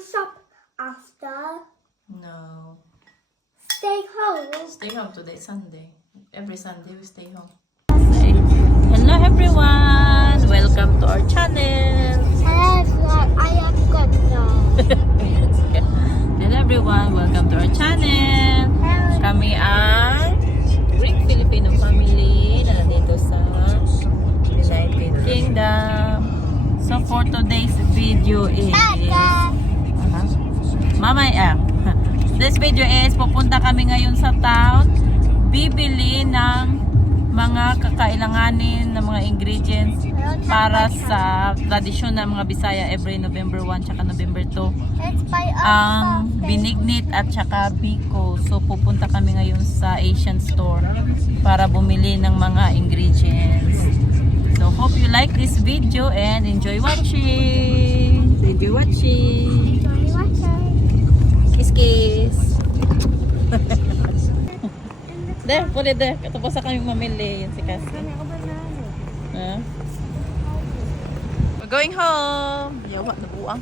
shop after. No. Stay home. Stay home today, Sunday. Every Sunday we stay home. Hello everyone! Welcome to our channel! I am good now. Hello everyone! Welcome to our channel! Kami ang Greek Filipino family na nandito sa United Kingdom. So for today's video is... This video is pupunta kami ngayon sa town, bibili ng mga kakailanganin ng mga ingredients para sa tradisyon ng mga Bisaya every November 1 tsaka November 2. Ang binignit at tsaka biko. So pupunta kami ngayon sa Asian store para bumili ng mga ingredients. So hope you like this video and enjoy watching. Enjoy watching. Kiss kiss. There, pwede there. Tapos sa kaming mamili. Yan si Cassie. We're going home. Yawa, nabuang.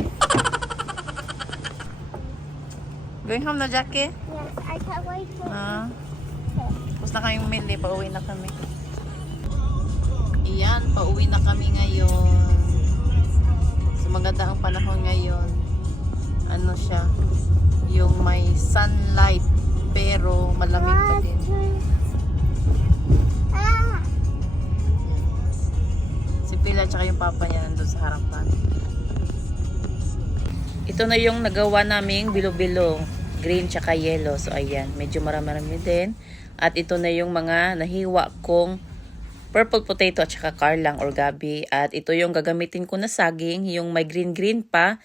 Going home na, Jackie? Yes, I can't wait for Tapos na kaming mamili. Pauwi na kami. Iyan, pauwi na kami ngayon. So maganda ang panahon ngayon. Ano siya? Yung may sunlight pero malamig pa din. Si Pila at yung papa niya nandun sa harapan. Ito na yung nagawa naming bilo-bilo. Green tsaka yellow. So ayan, medyo marami-rami din. At ito na yung mga nahiwa kong purple potato at saka karlang or gabi. At ito yung gagamitin ko na saging. Yung may green-green pa.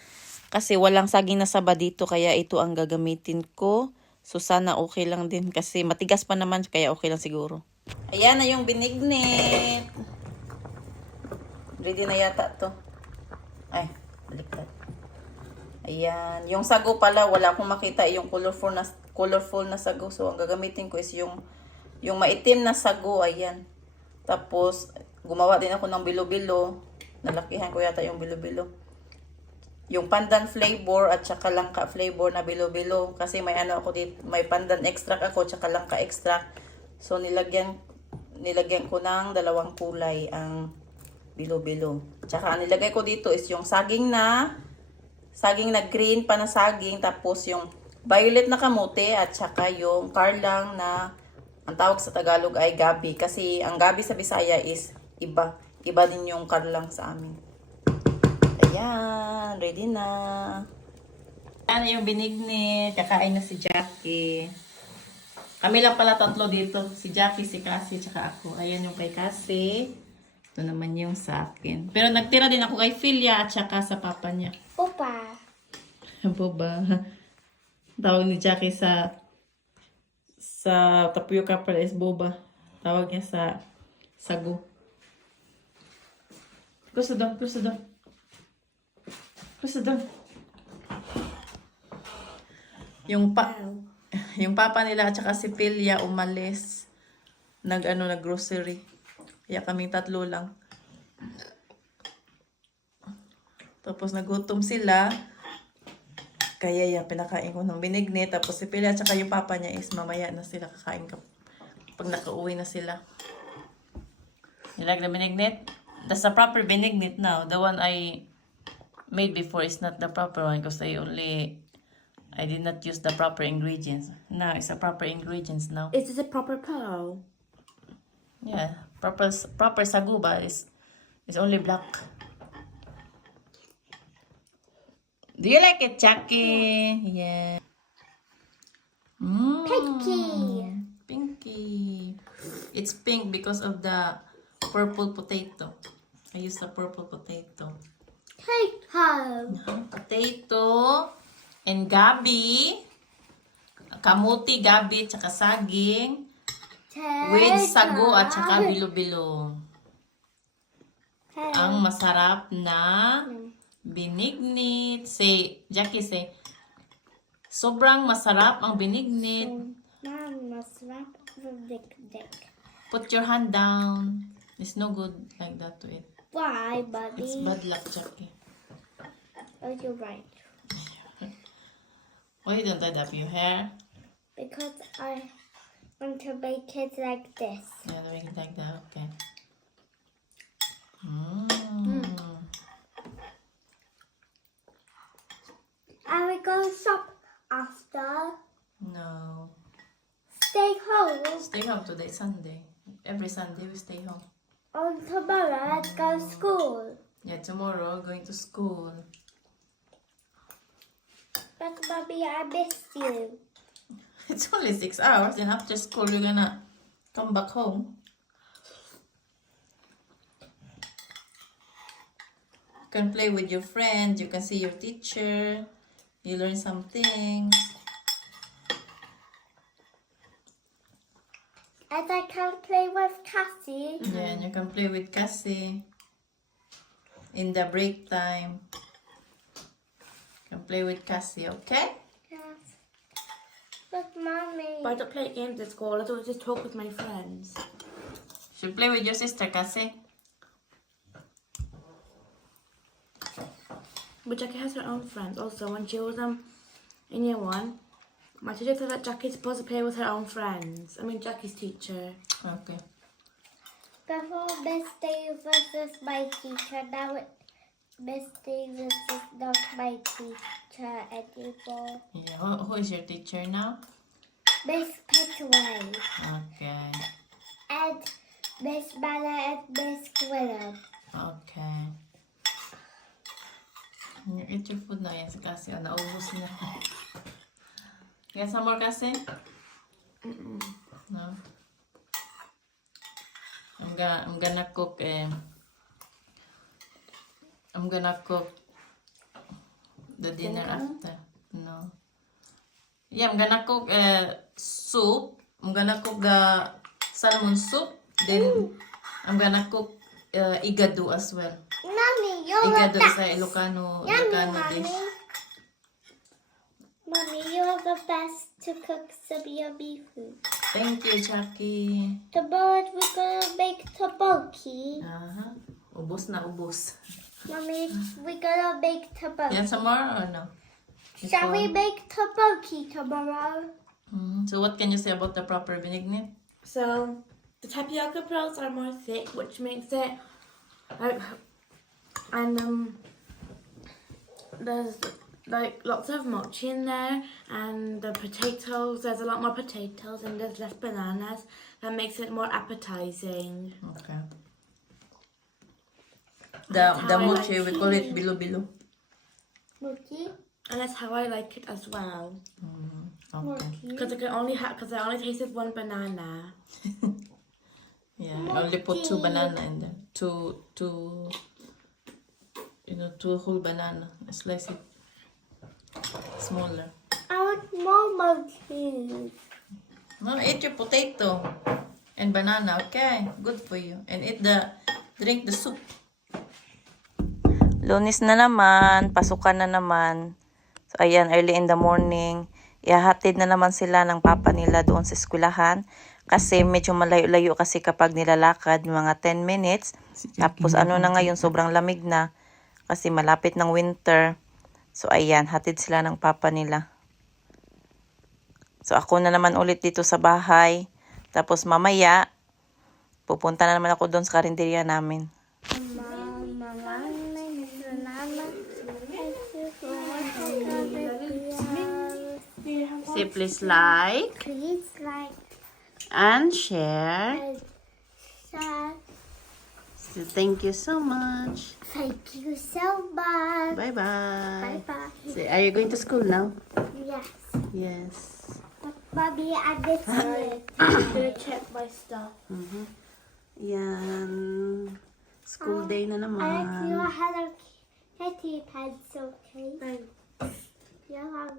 Kasi walang saging na saba dito. Kaya ito ang gagamitin ko. So sana okay lang din. Kasi matigas pa naman. Kaya okay lang siguro. Ayan na yung binignit. Ready na yata to. Ay, baliktad. Ayan. Yung sago pala, wala akong makita yung colorful na sago. So ang gagamitin ko is yung maitim na sago. Ayan. Tapos, gumawa din ako ng bilo-bilo. Nalakihan ko yata yung bilo-bilo. Yung pandan flavor at saka langka flavor na bilo-bilo. Kasi may ano ako dito, may pandan extract ako, saka langka extract. So nilagyan ko ng dalawang kulay ang bilo-bilo. Tsaka ang nilagay ko dito is yung saging na green pa na saging. Tapos yung violet na kamote at saka yung karlang na ang tawag sa Tagalog ay gabi. Kasi ang gabi sa Bisaya is iba. Iba din yung karlang sa amin. Ayan, ready na. Ayan yung binignit. Kakain na si Jackie. Kami lang pala tatlo dito. Si Jackie, si Cassie, tsaka ako. Ayan yung kay Cassie. Ito naman yung sa akin. Pero nagtira din ako kay Philia at saka sa papa niya. Papa. Boba. Tawag ni Jackie sa tapioca pala is boba. Tawag niya sa sago. Close the door, close the door. Close the door. Yung papa nila at saka si Philia umalis. Nag-grocery. Kaya kaming tatlo lang. Tapos nagutom sila. Kaya yan, pinakain ko ng binignit. Tapos si Philia at saka yung papa niya is mamaya na sila kakain pag nakauwi na sila. You like the binignit? That's the proper binignit now. The one I made before is not the proper one because I did not use the proper ingredients. Now it's a proper ingredients now. Is this a proper pearl? Yeah, proper saguba is only black. Do you like it, Jackie? Yeah. Pinky. It's pink because of the purple potato. I use the purple potato. Potato and gabi. Kamuti, gabi, tsaka saging. With sago at tsaka bilo-bilo. Ang masarap na binignit. Say, Jackie, say, sobrang masarap ang binignit. Masarap binignit. Put your hand down. It's no good like that to eat. Why, buddy? It's bad luck, Jackie. Oh, you're right. Why you don't tie up your hair? Because I want to make it like this. Yeah, make it like that. Okay. Mm. I will go shop after. No. Stay home. Stay home today, Sunday. Every Sunday we stay home. On tomorrow, let's go to school. Yeah, tomorrow going to school. But mommy, I miss you. It's only 6 hours, and after school you're gonna come back home. You can play with your friends, you can see your teacher, you learn some things. And I can play with Cassie. Yeah, and you can play with Cassie in the break time. You can play with Cassie, okay? Yes. But mommy. But I don't play games at school. I don't just talk with my friends. Should play with your sister, Cassie. But Jackie has her own friends also. When she was in year 1, my teacher said that Jackie's supposed to play with her own friends. I mean Jackie's teacher. Okay. Before Miss Davis is my teacher, now Miss Davis is not my teacher anymore. Yeah, who is your teacher now? Miss Petway Okay. and Miss Mala and Miss Gwyneth. Okay. You eat your food na yan si Cassie. Naubos na. Get some more, Cassie? No? I'm gonna cook I'm gonna cook the dinner after. No. Yeah, I'm gonna cook soup. I'm gonna cook the salmon soup. Then I'm gonna cook igado as well. Mommy, you're Igado the is best. a Ilocano Mommy. dish. Mommy, you're the best to cook some yummy food. Thank you, Jackie. Tomorrow we're gonna make tteokbokki. Ubos na ubos. Mommy, we're gonna make tteokbokki. Yan some more or no? Shall we make tteokbokki tomorrow? So what can you say about the proper benignit? So the tapioca pearls are more thick, which makes it like, and there's like lots of mochi in there, and the potatoes, there's a lot more potatoes, and there's less bananas. That makes it more appetizing. Okay. The how I mochi, like we call it bilo-bilo. Mochi? And that's how I like it as well. Okay. Mochi? Because I only tasted one banana. Yeah, I only put 2 banana in there. Two, you know, 2 whole banana. Slice it smaller. I want more mochi. No, eat your potato and banana, okay? Good for you. And drink the soup. Lunes na naman, pasukan na naman. So, ayan, early in the morning. Ihahatid na naman sila ng papa nila doon sa eskwelahan. Kasi medyo malayo-layo kasi kapag nilalakad, mga 10 minutes. Tapos ano na ngayon, sobrang lamig na. Kasi malapit ng winter. So, ayan, hatid sila ng papa nila. So, ako na naman ulit dito sa bahay. Tapos mamaya, pupunta na naman ako doon sa karinderya namin. Say please like Please like and share. and share. So thank you so much. Thank you so much. Bye-bye. Bye-bye. Say, are you going to school now? Yes. Yes. Mommy, I miss you. I'm gonna check my stuff. Yan. School day na I like naman. your Hello Kitty pencil case. Thanks. Yeah.